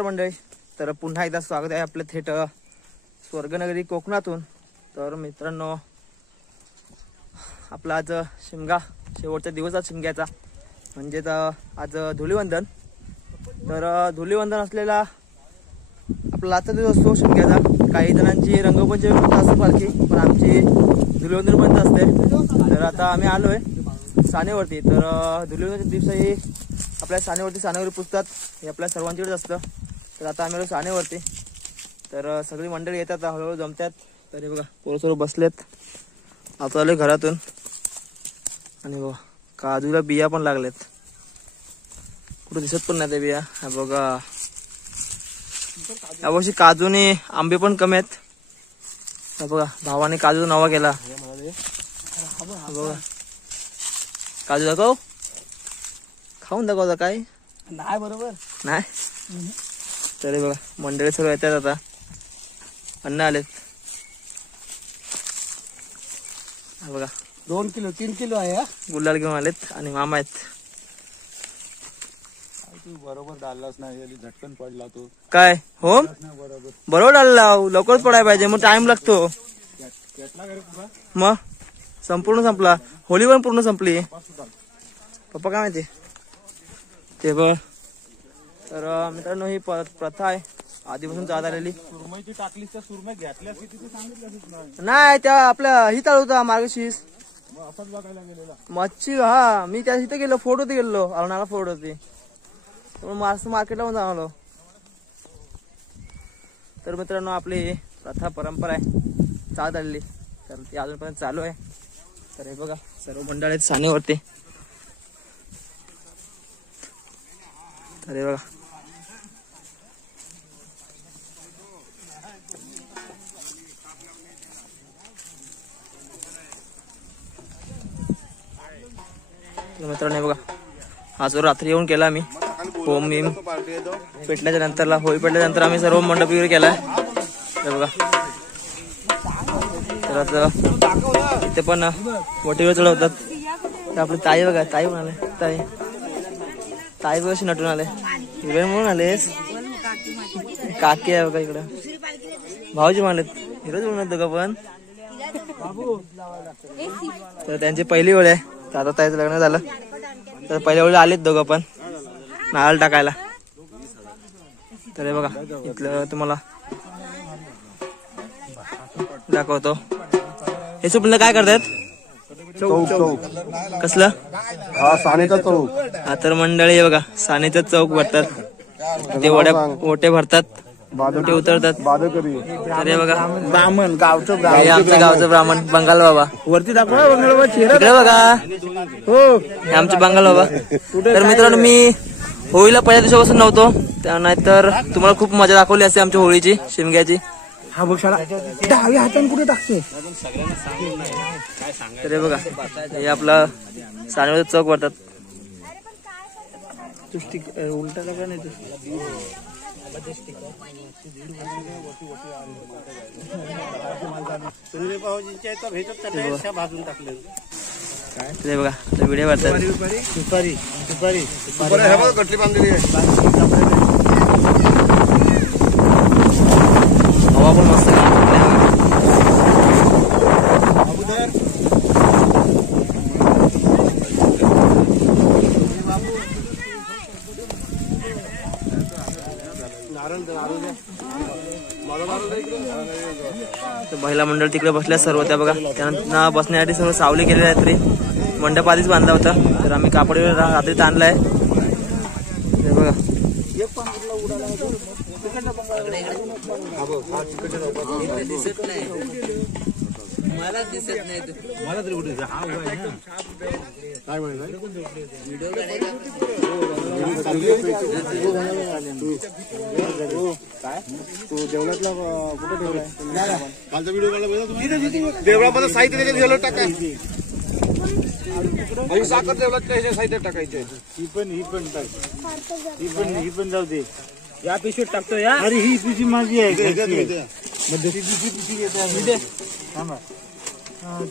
नमस्कार मंडळी. तर पुन्हा एकदा स्वागत आहे आपलं थेट स्वर्गनगरी कोकणातून. तर मित्रांनो, आपला आज शिमगा शेवटचा दिवस आहे शिमग्याचा, म्हणजेच आज धुलीवंदन. तर धुलीवंदन असलेला आपला आजचा दिवस असतो शिमग्याचा. काही जणांची रंगपंचमी पण असते पालखी, पण आमची धुलीवंदन पण असते. तर आता आम्ही आलोय सानेवरती. तर धुलीवंदनच्या दिवशी आपल्या सानेवरी पुजतात, हे आपल्या सर्वांच्याकडेच असतं. तर आता आम्ही आलो सानेवरती. तर सगळी मंडळी येतात, हळूहळू जमतात. तर हे बघा पोरं सर्व बसलेत. आता आलोय घरातून आणि बघा काजूला बिया पण लागलेत, कुठं दिसत पण नाही त्या बिया. हा बघा यावर्षी काजूने आंबे पण कमी आहेत. हा बघा भावाने काजू नवा केला. बघा काजू दाखव, खाऊन दाखवता काय नाही, बरोबर नाही. तर बघा मंडळी सर्व येतात. आता अन्न आलेत. हा बघा 2 किलो 3 किलो आहे. गुलाल घेऊन आलेत आणि मामा आहेत. तू बरोबर डाललास नाही, झटकन पडला तो काय हो बरोबर डालला, लवकरच पडायला पाहिजे, मग टाइम लागतो. मग संपूर्ण संपला, होळी पण पूर्ण संपली. पप्पा काय माहिती ते बघ. तर मित्रांनो, ही प्रथा आहे आधीपासून चालत आलेली. सुरमईची टाकलीस त्या सुरमई घेतल्यास किती ते सांगितलं नाही, त्या आपल्या ही चालू होता मार्गशीर्ष असंच बघायला गेलेला मच्छी. हा मी त्या तिथे गेलो, फोड होती गेलो, अरुणाला फोड होती, मार्केटला पण जाऊन आलो. तर मित्रांनो, आपली प्रथा परंपरा आहे चालत आलेली, तर ती अजूनपर्यंत चालू आहे. तर हे बघा सर्व मंडळ आहेत सानेवरती. तर हे बघा मित्रांनो, हे बघा हा जो रात्री येऊन केला आम्ही होम मीम पेटल्याच्या नंतरला, होळी पेटल्यानंतर आम्ही सर्व मंडप वगैरे केलाय. हे बघा तर आता इथे पण वटीवर चढवतात. तर आपली ताई बघा, ताई म्हणाले, ताई बघ अशी नटून आले, हिरोईन म्हणून आलेस. काकी आहे बघा इकडं, भाऊजी म्हणालेत हिरोज म्हणत दोघं पण. तर त्यांची पहिली वेळ आहे. तर आता ताईचं लग्न झालं, तर पहिल्या वेळेला आलेत दोघं पण नारळ टाकायला. तर हे बघा इथलं तुम्हाला दाखवतो. हे सुपलं काय करतात? चौक कसलं? हा सानेचा चौक. हा तर मंडळी बघा सानेचा चौक भरतात, ते ओटे भरतात, ओटे उतरतात. तर हे बघा ब्राह्मण गावचं आमचं गावचं ब्राह्मण बंगाल बाबा वरती दाखवा, बघा हो हे आमचे बंगाल बाबा. तर मित्रांनो, मी होळीला पहिल्या दिवसापासून नव्हतो, त्या नाहीतर तुम्हाला खूप मजा दाखवली असते आमच्या होळीची शिमग्याची. हा बघ शाळा डावी हाताने कुठे टाकते. तर हे बघा हे आपला सानेवरचा चौक भरतात. उलटा का नाही भाजून टाकले ते बघा आता व्हिडिओ भरतात. सुपारी कटली बांधलेली आहे. हवा पण मस्त महिला मंडळ तिकडे बसल्या सर्व. त्या बघा त्यांना बसण्यासाठी सर्व सावली केलेली आहे. तरी मंडप आधीच बांधला होता, तर आम्ही कापड रात्रीत आणलाय. हे बघा मला दिसत नाही, मला तरी कुठे काय व्हिडिओ काय तू देवळातला कुठे ठेवलाय? कालचा व्हिडिओ काढला देवळामध्ये साहित्य त्याच्यात गेलो टाकाय. साखर देवळात साहित्य टाकायचे. ही पण जाऊ दे, या पिशवीत टाकतो या. अरे ही पिशवी माझी आहे.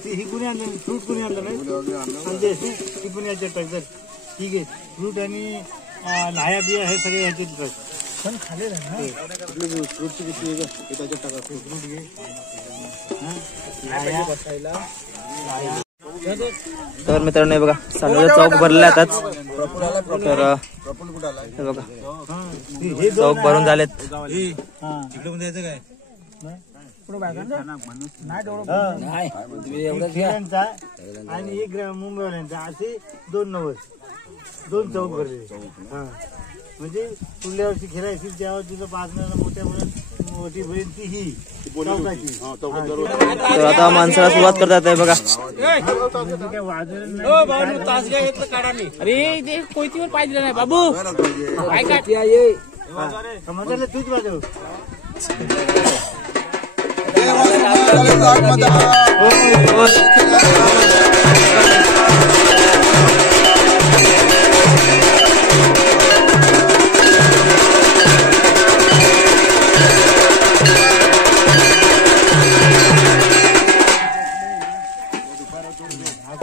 ही कुणी आणलं? फ्रूट कुणी आणलं नाही, ती पण याच्यात टाकतात. ठीक आहे, फ्रूट आणि लाह्या बिया हे सगळे याच्यात तर मित्रांनो हे बघा सांगोला चौक भरला आताच. तर हे बघा चौक भरून झालेत. आणि एक मुंबईवाल्यांचा असे 2 चौक भरले. म्हणजे पुढल्या वर्षी खेळायची त्यावर तिथं 5 मोठी बहीण ती ही चौकाची. तर आता माणसाला सुरुवात करतात आहे बघा. अरे ते कोयतीवर पाय दिला नाही बाबू. काय काय तूच वाजव.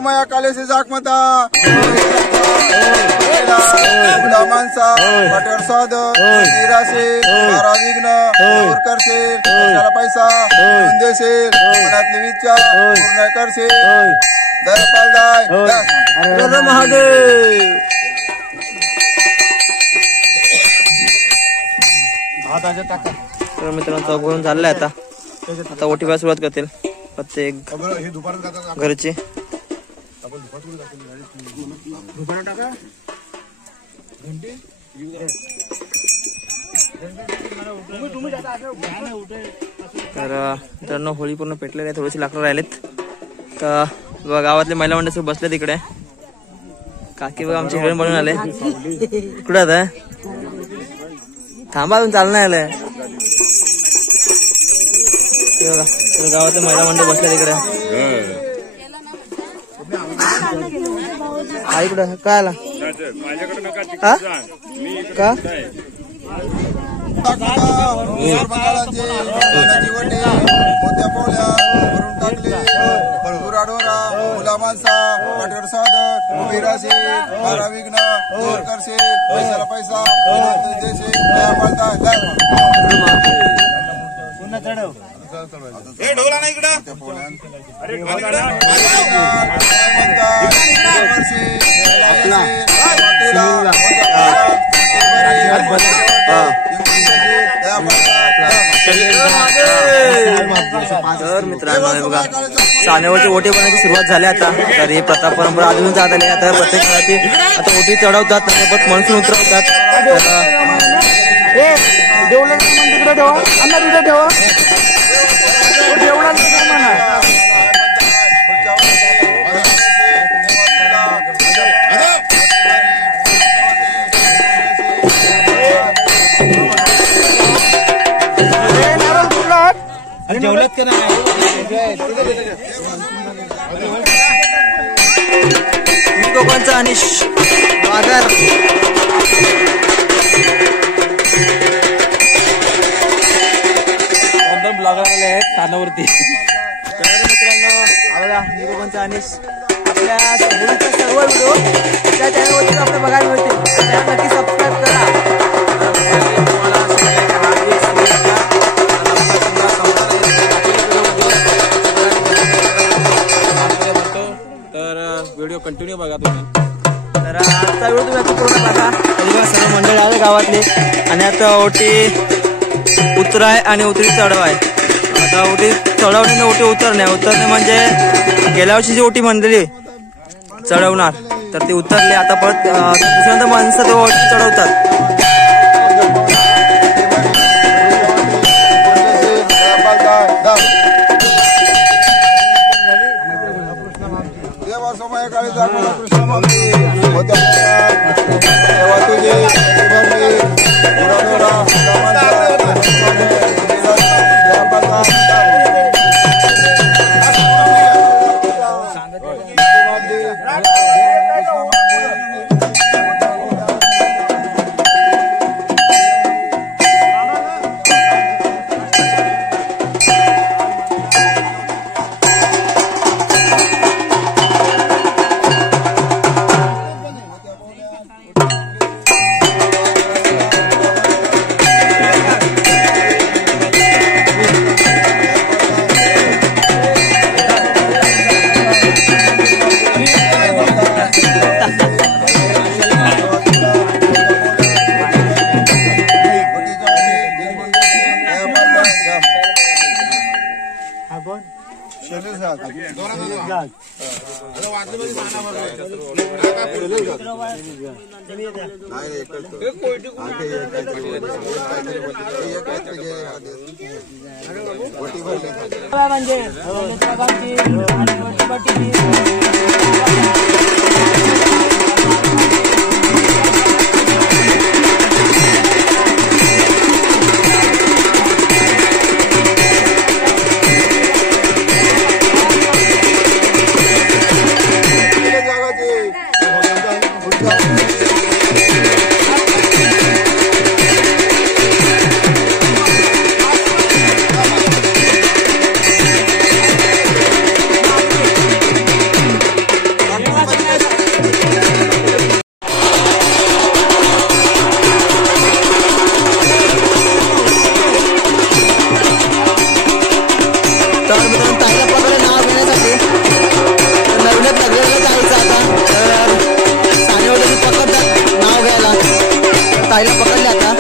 माया कालेसी जाकमता माणसा पाठवर साध निराशेल मारा विघ्न दूर करशील पैशाला पैसा देशील मनातली इच्छा पूर्ण करशील दर पालदाय महादेव. तर मित्रांनो चौक भरून झालेला आहे. आता ओटीला सुरुवात करतील प्रत्येक घरचे. तर मित्रांनो होळी पूर्ण पेटलेली आहे. थोडीशी लाकडं राहिलेत. तर गावातले महिला मंडळ बसले तिकडे. काकी बघा आमचे हिरोईन बनून आले. कुठं आता थांबा अजून चालणं आलंय. बघा गावातले महिला मंडळ बसले तिकडे. आई कुठं काय आला का मोठ्या पोळ्या भरून टाकले बळगुरा डोरा मुला माणसा पाठीवर सादर उभी राहशील मारा विघ्न दूर करशील पैशाला पैसा देशील पुन्हा चढव. ढोला नाही इकडं तर मित्रांनो बघा सानेवरची ओटी बनवायची सुरुवात झाली आता. तर ही प्रथा परंपरा अजून जात आली. आता प्रत्येक घराची आता ओटी चढवतात मनसून उतरवतात. देवळाचं सामान तिकडे ठेवा. अन्ना तिकडे ठेवा. देवळाचं सामान आहे. जेवल्यात का नाही. कोकणचा अनिश बागर ब्लॉगर आले आहेत कानावरती. तर मित्रांनो बघा कोकणचा अनिश आपल्या सर्व व्हिडिओ त्या चॅनलवरती आपल्याला बघायला मिळतील. चॅनल नक्की सबस्क्राईब करा. तर व्हिडिओ कंटिन्यू बघा तुम्ही. तर आजचा व्हिडिओ तुम्ही आता पूर्ण बघा. सर्व मंडळी आले गावातले. आणि आता ओटी उतराय आणि उतरी चढव आहे. आता ओटी चढवणे ओटी उतरणे म्हणजे गेल्या वर्षी जी ओटी मंडळी चढवणार तर ती उतरली. आता परत दुसऱ्यांदा माणसं ते ओटी चढवतात. देवा समय काळी जागो कृष्ण मागणी होत्या देवा तुझे ताईला पकडले आता.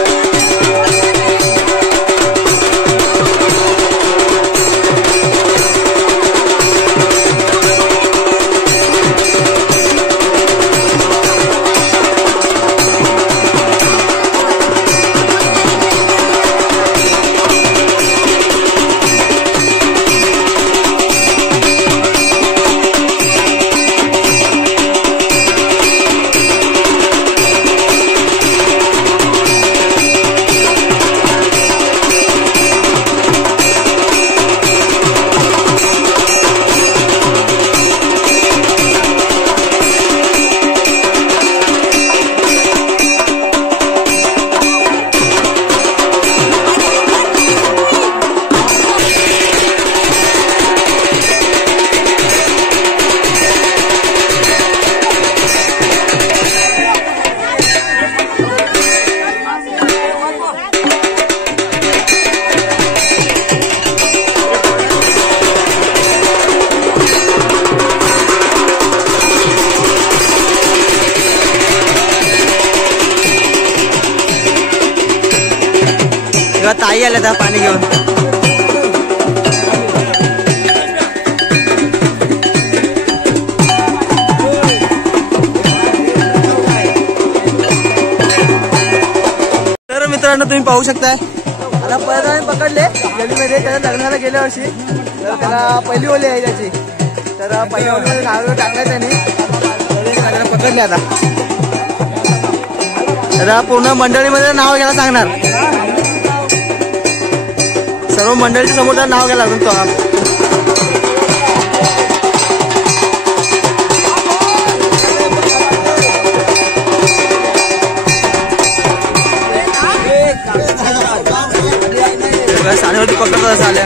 ताई आल्या त्या पाणी घेऊन. तर मित्रांनो तुम्ही पाहू शकताय आता परत आम्ही पकडले गलीमध्ये. त्याच्या लग्नाला गेल्या वर्षी तर त्याला पहिली ओली आहे त्याची. तर पहिल्या ओलीमध्ये नाव टाकलंय त्यांनी. त्याला पकडले आता. तर पूर्ण मंडळीमध्ये नाव घ्यायला सांगणार. सर्व मंडळीच्या समोर नाव घ्यायला लागून तो. साडीवरती पकडतो असं आल्या.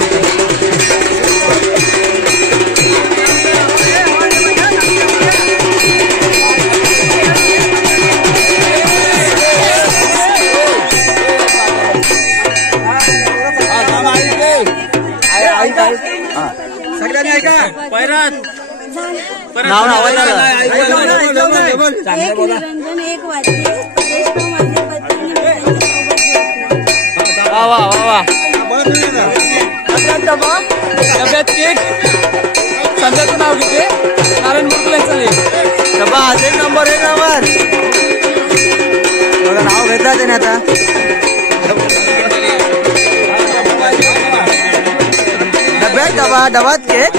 सगळ्यांनी ऐका पैरात नाव वा वा वा तब्येत केक संध्याचं नाव घेते नारायण मुरकुलेचं डबा. एक नंबर बघा नाव घेतात त्याने आता. डब्यात डबात केक.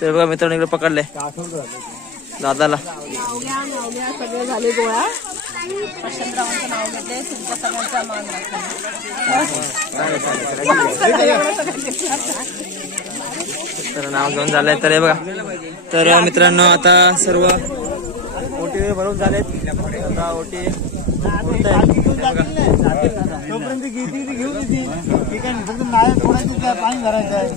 तर बघा मित्रांनो इकडे पकडले दादाला. सगळे झाले गोळा. वसंतरावांचं नाव घेतले. तुमच्या सगळ्यांचा मान तर नाव घेऊन झालंय. तर हे बघा. तर मित्रांनो आता सर्व ओटी भरून झालेत. आता ओटी तोपर्यंत घेऊन येते. ठीक आहे फक्त नाळ थोडायची पाणी भरायचं आहे.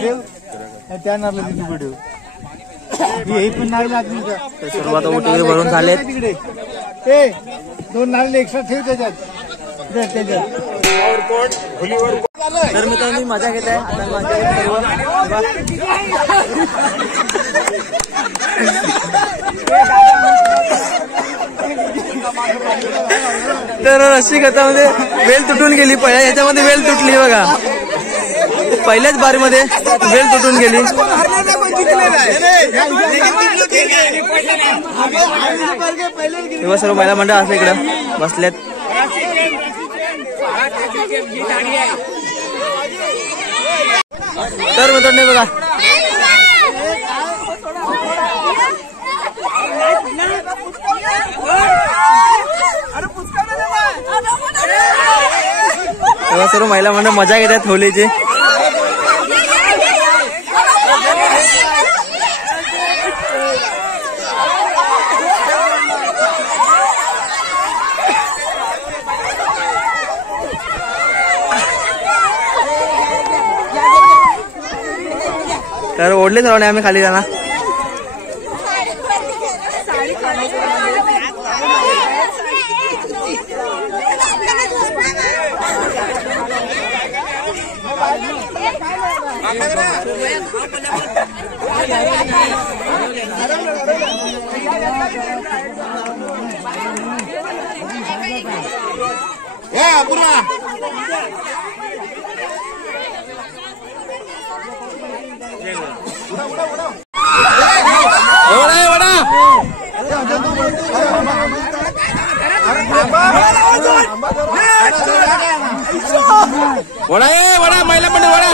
ठेव त्या नारला तिथे ठेव. हे पण नाळ लागली का. सर्व आता ओटी भरून झालेत. तिकडे ते 2 नारळ एक्स्ट्रा ठेव त्याच्यात. तर मित्रांनो मी मजा घेत आहे. आता मजा सर्व तर रस्सी गटामध्ये वेल तुटून गेली. पहिल्या याच्यामध्ये वेल तुटली बघा. पहिल्याच बारीमध्ये वेल तुटून गेली. तेव्हा सर्व महिला मंडळ असं इकडं बसल्यात. तर मित्रांनो बघा तेव्हा सर्व महिला मंडळ मजा घेतात होलीची. तर ओढले सर्वांनी आम्ही खाली जाणार. वडा वडा महिला मंडळ वडा.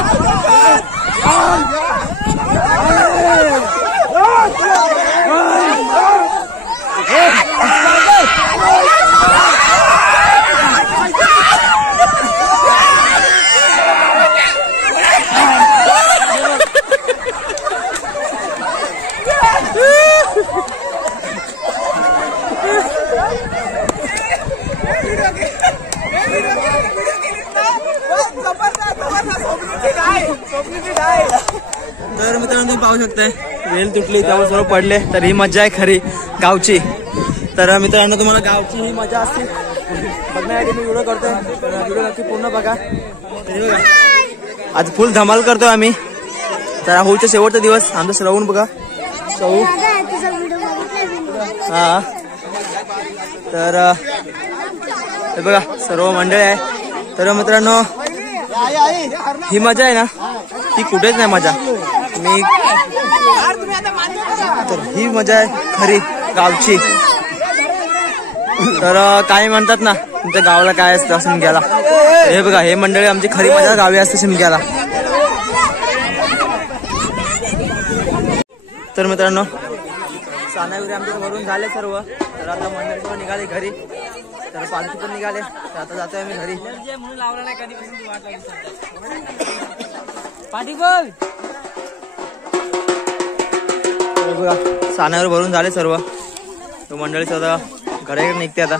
तर मित्रांनो तुम्ही पाहू शकताय वेल तुटली त्यामुळे सर्व पडले. तर ही मजा आहे खरी गावची. तर मित्रांनो तुम्हाला गावची ही मजा असते बघण्यासाठी मी व्हिडिओ करतोय. तर व्हिडिओ नक्की पूर्ण बघा. आज फुल धमाल करतोय आम्ही. तर होळीचा शेवटचा दिवस आमचं श्रवण बघा. सौ हा तर हे बघा सर्व मंडळी आहे. तर मित्रांनो ही मजा आहे ना ती कुठेच नाही मजा. तर ही मजा आहे खरी गावची. तर काय म्हणतात ना तुमच्या गावाला काय असतं शिमग्याला. हे बघा हे मंडळी आमची खरी मजा गावी असते शिमग्याला. तर मित्रांनो साना वगैरे आमच्या भरून झाले सर्व. तर आता मंडळी सर्व निघाले घरी. तर पालखी पण निघाले. तर आता जातोय आम्ही घरी. बघा सानावर भरून झाले सर्व. तो मंडळी स्वतः घराकडे निघते आता.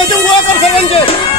डोनेशन गोळा कर सगळ्यांचे.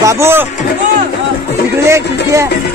बाबू इकडे किती आहे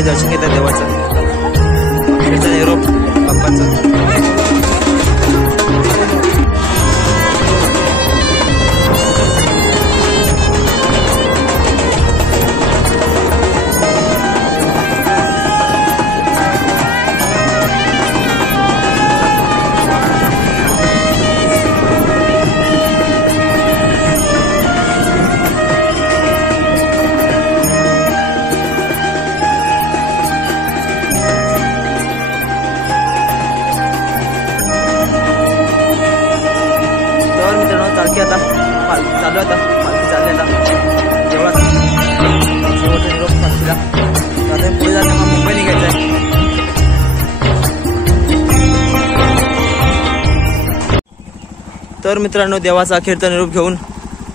मंडळी दर्शन घेतात देवाचं. कीर्तन निरोप बाप्पाचं. चालकी आता पालखी चालू आता. पालखी चालली आता देवळात. शेवटचा निरोप पालखीला. आता पुढे जाते मग मुंबई निघायचं आहे. तर मित्रांनो देवाचा अखेरचा निरोप घेऊन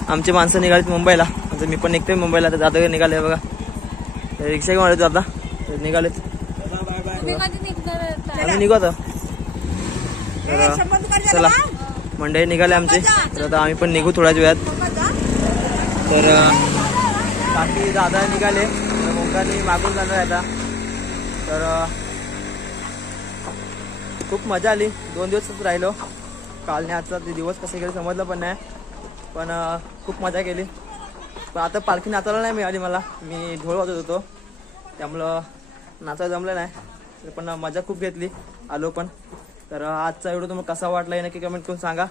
आमची माणसं निघालीत मुंबईला. म्हणजे मी पण निघतोय मुंबईला. तर दादा निघाले बघा. रिक्षा घेऊन आले आता निघालेत. आम्ही निघू आता. चला मंडळी निघाले आमचे. तर आता आम्ही पण निघू थोड्याच वेळात. तर बाकी दादा निघाले. मोकानी मागून जाणार आता. तर खूप मजा आली. 2 दिवसच राहिलो. कालने आजचा दिवस कसे गेले समजलं पण नाही. पण खूप मजा केली. पण आता पालखी नाचायला नाही मिळाली मला. मी ढोल वाजवत होतो त्यामुळं नाचायला जमलं नाही. पण मजा खूप घेतली आलो पण. तर आजचा व्हिडिओ तुम्हाला कसा वाटला नक्की कमेंट करून सांगा.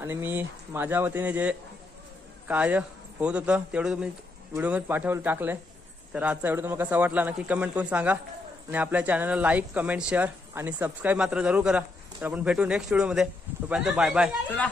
आणि मी माझ्या वतीने जे कार्य होत होतं तेवढं तुम्ही व्हिडिओमध्ये टाकलं. तर आजचा व्हिडिओ तुम्हाला कसा वाटला नक्की कमेंट करून सांगा. आणि आपल्या चॅनलला लाईक कमेंट शेअर आणि सबस्क्राईब मात्र जरूर करा. तर आपण भेटू नेक्स्ट व्हिडिओमध्ये. तोपर्यंत बाय बाय. चला.